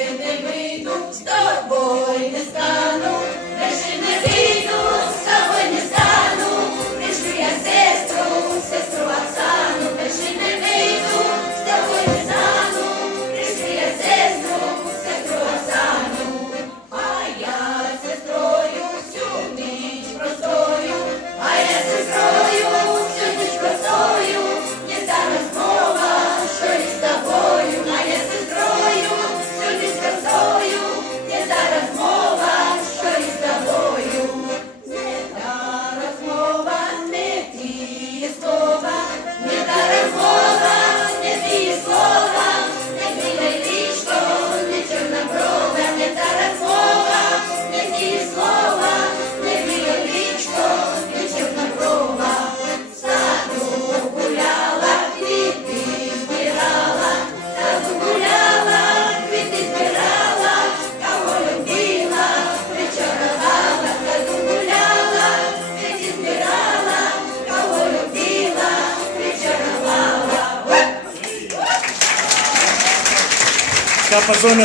не вийду з тобою. Diapazon